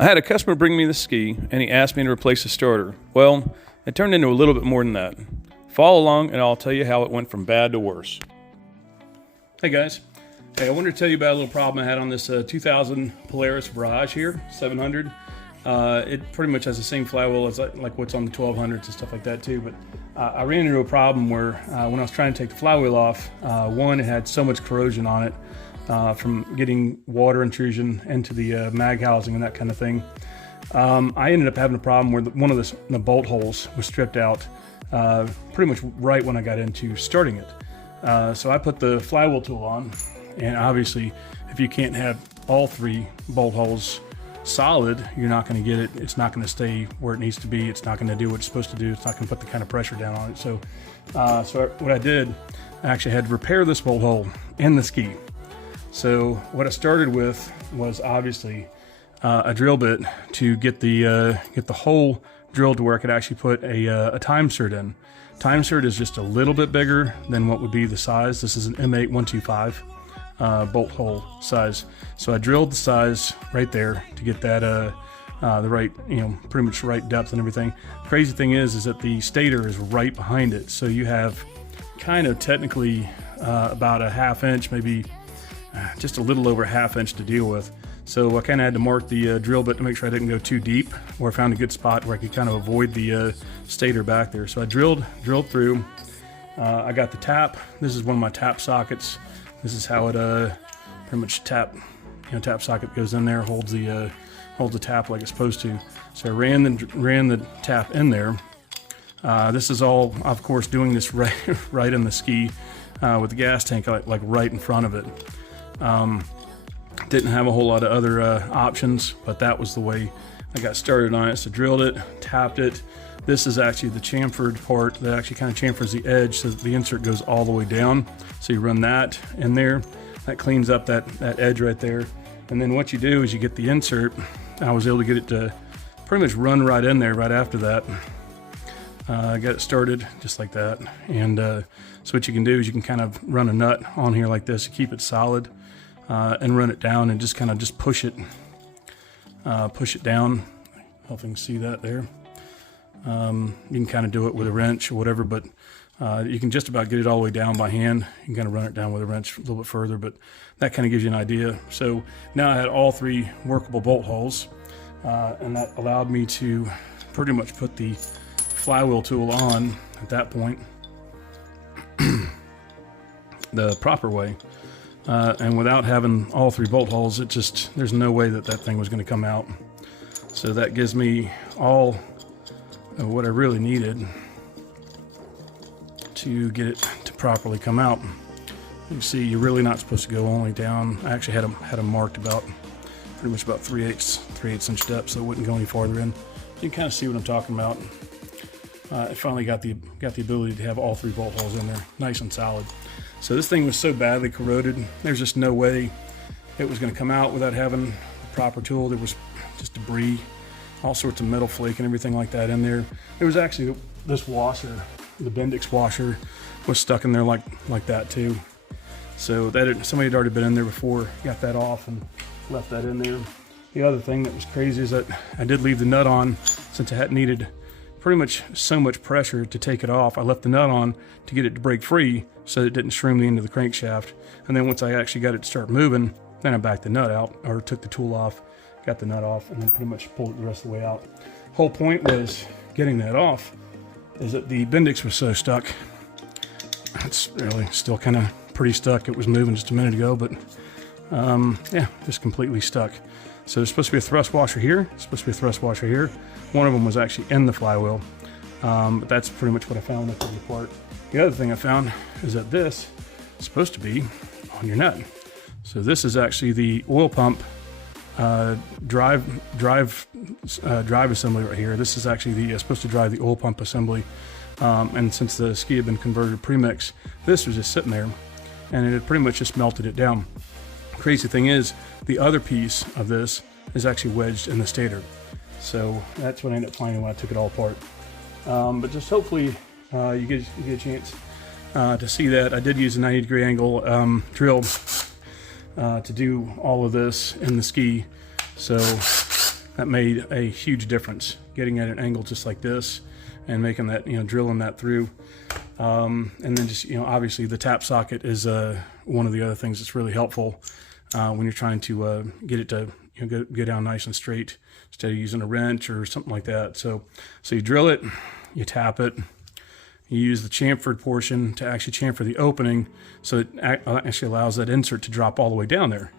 I had a customer bring me the ski, and he asked me to replace the starter. Well, it turned into a little bit more than that. Follow along, and I'll tell you how it went from bad to worse. Hey guys, I wanted to tell you about a little problem I had on this 2000 Polaris Virage here, 700. It pretty much has the same flywheel as like what's on the 1200s and stuff like that too, but I ran into a problem where when I was trying to take the flywheel off, one, it had so much corrosion on it from getting water intrusion into the mag housing and that kind of thing. I ended up having a problem where one of the bolt holes was stripped out pretty much right when I got into starting it. So I put the flywheel tool on, and obviously if you can't have all three bolt holes solid, you're not going to get it. It's not going to stay where it needs to be. It's not going to do what it's supposed to do. It's not going to put the kind of pressure down on it. So what I did, I actually had to repair this bolt hole in the ski. So what I started with was obviously a drill bit to get the hole drilled to where I could actually put a timesert in. Timesert is just a little bit bigger than what would be the size. This is an M8 125 bolt hole size. So I drilled the size right there to get that the right, pretty much right depth and everything. Crazy thing is that the stator is right behind it. So you have kind of technically about a ½ inch, maybe just a little over a ½ inch to deal with. So I kind of had to mark the drill bit to make sure I didn't go too deep, where I found a good spot where I could kind of avoid the stator back there. So I drilled through. I got the tap. This is one of my tap sockets. This is how it pretty much tap socket goes in there, holds the tap like it's supposed to. So I ran the tap in there. This is all, of course, doing this right in the ski with the gas tank like right in front of it. Didn't have a whole lot of other options, but that was the way I got started on it. So drilled it, tapped it. This is actually the chamfered part that actually kind of chamfers the edge so that the insert goes all the way down. So you run that in there. That cleans up that edge right there. And then what you do is you get the insert. I was able to get it to pretty much run right in there right after that. I got it started just like that. And so what you can do is you can kind of run a nut on here like this to keep it solid. And run it down and just kind of push it down. Hope you can see that there. You can kind of do it with a wrench or whatever, but you can just about get it all the way down by hand. You can kind of run it down with a wrench a little bit further, but that kind of gives you an idea. So now I had all three workable bolt holes, and that allowed me to pretty much put the flywheel tool on at that point the proper way. And without having all three bolt holes, there's no way that thing was going to come out. So that gives me all of what I really needed to get it to properly come out. You see, you're really not supposed to go only down. I actually had them marked about pretty much about 3/8 inch depth, so it wouldn't go any farther in. You can kind of see what I'm talking about. I finally got the ability to have all three bolt holes in there, nice and solid. So this thing was so badly corroded, there's just no way it was going to come out without having the proper tool. There was just debris, all sorts of metal flake and everything like that in there. There was actually this washer, the Bendix washer, was stuck in there like that too. So somebody had already been in there before, got that off and left that in there. The other thing that was crazy is that I did leave the nut on since I hadn't needed pretty much so much pressure to take it off. I left the nut on to get it to break free so it didn't shroom the end of the crankshaft. And then once I actually got it to start moving, then I backed the nut out, or took the tool off, got the nut off, and then pretty much pulled it the rest of the way out. Whole point was getting that off is that the Bendix was so stuck. It's really still kind of pretty stuck. It was moving just a minute ago, but yeah, just completely stuck. So there's supposed to be a thrust washer here, supposed to be a thrust washer here. One of them was actually in the flywheel, but that's pretty much what I found with the part. The other thing I found is that this is supposed to be on your nut. So this is actually the oil pump drive assembly right here. This is actually supposed to drive the oil pump assembly. And since the ski had been converted to premix, this was just sitting there, and it had pretty much just melted it down. Crazy thing is, the other piece of this is actually wedged in the stator. So that's what I ended up finding when I took it all apart. But just hopefully you get a chance to see that. I did use a 90-degree angle drill to do all of this in the ski. So that made a huge difference, getting at an angle just like this and making that, drilling that through. And then just, obviously the tap socket is one of the other things that's really helpful when you're trying to get it to go down nice and straight instead of using a wrench or something like that. So you drill it, you tap it, you use the chamfered portion to actually chamfer the opening, so it actually allows that insert to drop all the way down there.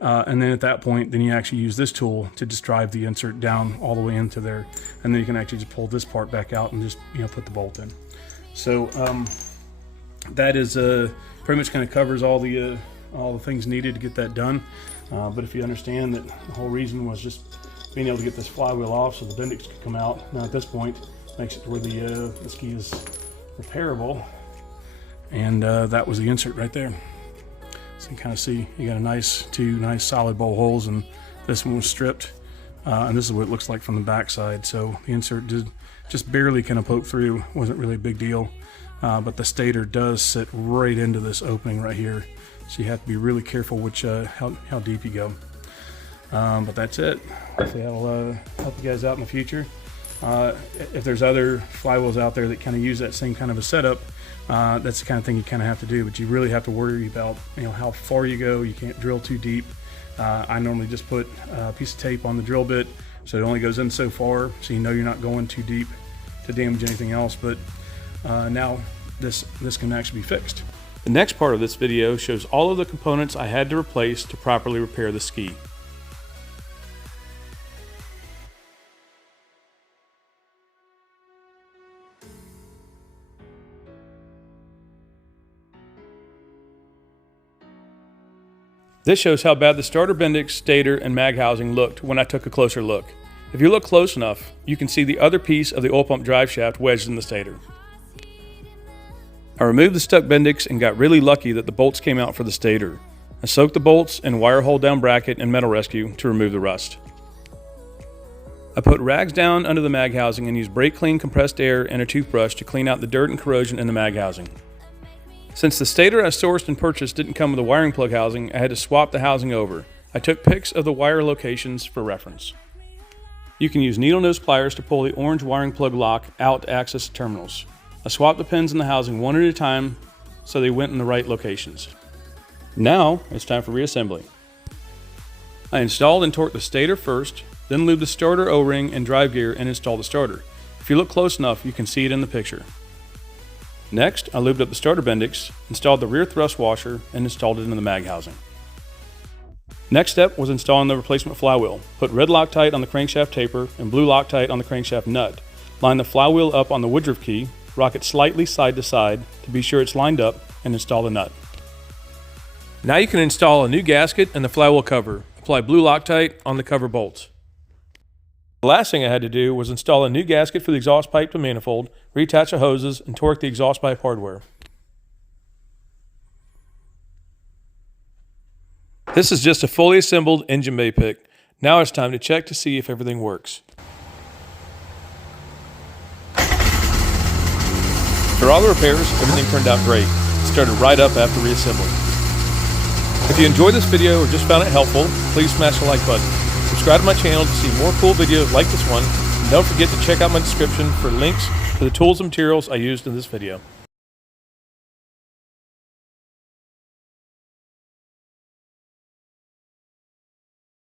And then at that point, then you actually use this tool to just drive the insert down all the way into there, and then you can actually just pull this part back out and just put the bolt in. So that is pretty much kind of covers all the things needed to get that done. But if you understand that the whole reason was just being able to get this flywheel off so the Bendix could come out. Now at this point, makes it to where the ski is repairable, and that was the insert right there. So you kind of see you got two nice solid bowl holes, and this one was stripped, and this is what it looks like from the back side. So the insert did just barely kind of poke through, wasn't really a big deal, but the stator does sit right into this opening right here, so you have to be really careful how deep you go. But that's it. Hopefully that'll help you guys out in the future. If there's other flywheels out there that kind of use that same kind of a setup, that's the kind of thing you kind of have to do, but you really have to worry about how far you go. You can't drill too deep. I normally just put a piece of tape on the drill bit so it only goes in so far, so you're not going too deep to damage anything else. But now this can actually be fixed. The next part of this video shows all of the components I had to replace to properly repair the ski. This shows how bad the starter Bendix, stator, and mag housing looked when I took a closer look. If you look close enough, you can see the other piece of the oil pump drive shaft wedged in the stator. I removed the stuck Bendix and got really lucky that the bolts came out for the stator. I soaked the bolts in wire hold down bracket and metal rescue to remove the rust. I put rags down under the mag housing and used brake clean compressed air and a toothbrush to clean out the dirt and corrosion in the mag housing. Since the stator I sourced and purchased didn't come with a wiring plug housing, I had to swap the housing over. I took pics of the wire locations for reference. You can use needle nose pliers to pull the orange wiring plug lock out to access the terminals. I swapped the pins in the housing one at a time so they went in the right locations. Now it's time for reassembly. I installed and torqued the stator first, then lubed the starter O-ring and drive gear and installed the starter. If you look close enough, you can see it in the picture. Next, I lubed up the starter Bendix, installed the rear thrust washer, and installed it in the mag housing. Next step was installing the replacement flywheel. Put red Loctite on the crankshaft taper and blue Loctite on the crankshaft nut. Line the flywheel up on the woodruff key, rock it slightly side to side to be sure it's lined up, and install the nut. Now you can install a new gasket and the flywheel cover. Apply blue Loctite on the cover bolts. The last thing I had to do was install a new gasket for the exhaust pipe to manifold, reattach the hoses, and torque the exhaust pipe hardware. This is just a fully assembled engine bay pick. Now it's time to check to see if everything works. For all the repairs, everything turned out great. It started right up after reassembly. If you enjoyed this video or just found it helpful, please smash the like button. Subscribe to my channel to see more cool videos like this one, and don't forget to check out my description for links to the tools and materials I used in this video.